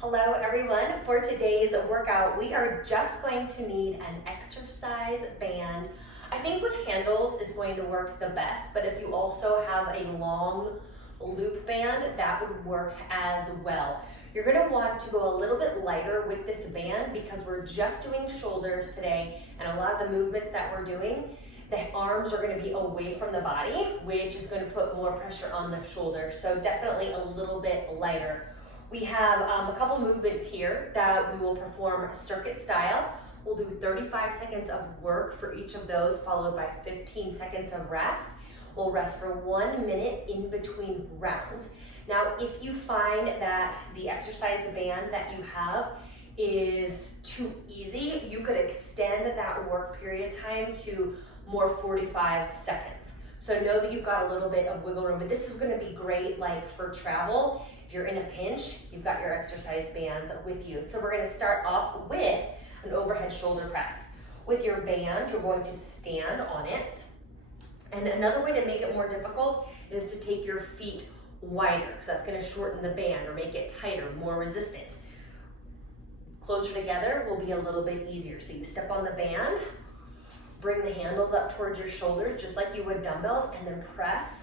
Hello everyone. For today's workout, we are just going to need an exercise band. I think with handles is going to work the best, but if you also have a long loop band, that would work as well. You're gonna want to go a little bit lighter with this band because we're just doing shoulders today, and a lot of the movements that we're doing, the arms are gonna be away from the body, which is gonna put more pressure on the shoulders. So definitely a little bit lighter. We have a couple movements here that we will perform circuit style. We'll do 35 seconds of work for each of those, followed by 15 seconds of rest. We'll rest for 1 minute in between rounds. Now, if you find that the exercise band that you have is too easy, you could extend that work period time to more 45 seconds. So know that you've got a little bit of wiggle room, but this is gonna be great like for travel. If you're in a pinch, you've got your exercise bands with you. So we're gonna start off with an overhead shoulder press. With your band, you're going to stand on it. And another way to make it more difficult is to take your feet wider, because that's gonna shorten the band or make it tighter, more resistant. Closer together will be a little bit easier. So you step on the band, bring the handles up towards your shoulders, just like you would dumbbells, and then press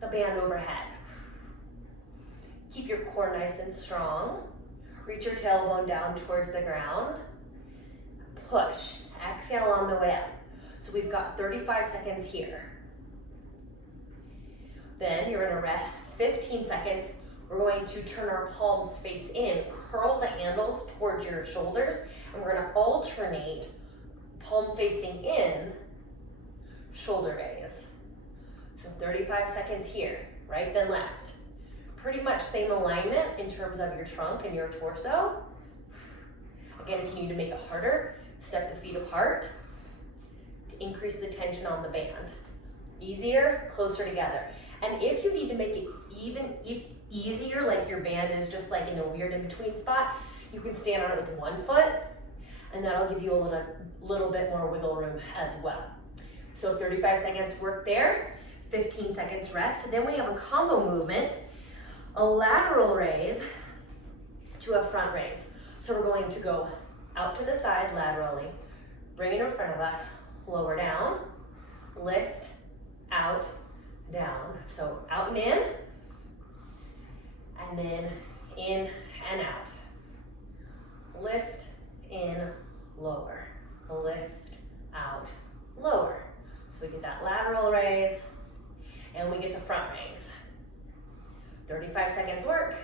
the band overhead. Keep your core nice and strong. Reach your tailbone down towards the ground. Push, exhale on the way up. So we've got 35 seconds here. Then you're gonna rest 15 seconds. We're going to turn our palms face in, curl the handles towards your shoulders, and we're gonna alternate palm facing in, shoulder raise. So 35 seconds here, right then left. Pretty much same alignment in terms of your trunk and your torso. Again, if you need to make it harder, step the feet apart to increase the tension on the band. Easier, closer together. And if you need to make it even easier, like your band is just like in a weird in-between spot, you can stand on it with one foot, and that'll give you a little bit more wiggle room as well. So 35 seconds work there, 15 seconds rest, and then we have a combo movement, a lateral raise to a front raise. So we're going to go out to the side laterally, bring it in front of us, lower down, lift, out, down. So out and then in and out. Lift, in, lower, lift, out, lower. So we get that lateral raise and we get the front raise. 35 seconds work,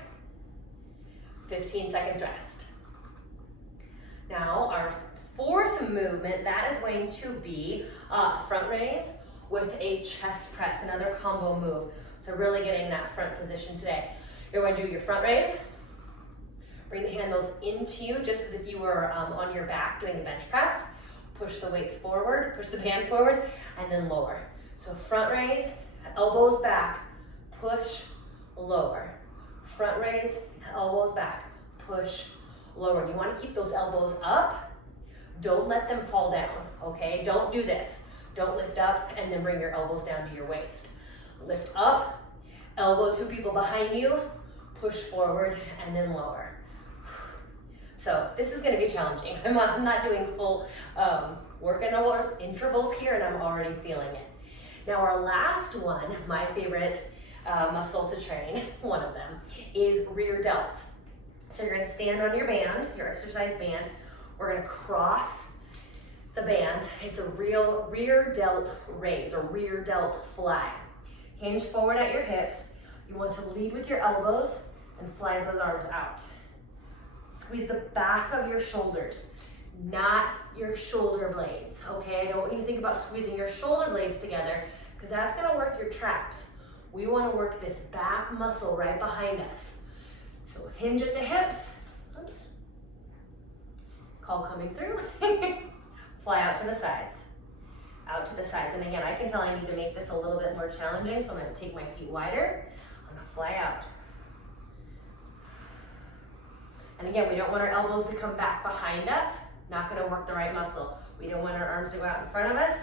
15 seconds rest. Now our fourth movement, that is going to be a front raise with a chest press, another combo move. So really getting that front position today. You're going to do your front raise, bring the handles into you just as if you were on your back doing a bench press. Push the weights forward, push the band forward, and then lower. So front raise, elbows back, push, lower. Front raise, elbows back, push, lower. You want to keep those elbows up. Don't let them fall down, okay? Don't do this. Don't lift up and then bring your elbows down to your waist. Lift up, elbow two people behind you, push forward, and then lower. So this is gonna be challenging. I'm not doing full work intervals here, and I'm already feeling it. Now our last one, my favorite muscle to train, one of them, is rear delts. So you're gonna stand on your band, your exercise band. We're gonna cross the band. It's a real rear delt raise or rear delt fly. Hinge forward at your hips. You want to lead with your elbows and fly those arms out. Squeeze the back of your shoulders, not your shoulder blades, okay? I don't want you to think about squeezing your shoulder blades together because that's gonna work your traps. We wanna work this back muscle right behind us. So hinge at the hips. Oops. Call coming through. Fly out to the sides. Out to the sides. And again, I can tell I need to make this a little bit more challenging, so I'm gonna take my feet wider. I'm gonna fly out. And again, we don't want our elbows to come back behind us. Not gonna work the right muscle. We don't want our arms to go out in front of us.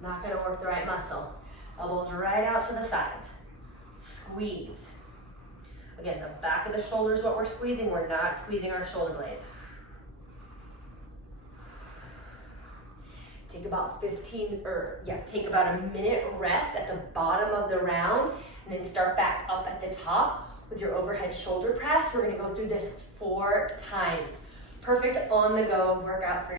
Not gonna work the right muscle. Elbows right out to the sides. Squeeze. Again, the back of the shoulder is what we're squeezing. We're not squeezing our shoulder blades. Take about take about a minute rest at the bottom of the round, and then start back up at the top with your overhead shoulder press. We're gonna go through this 4 times. Perfect on the go workout for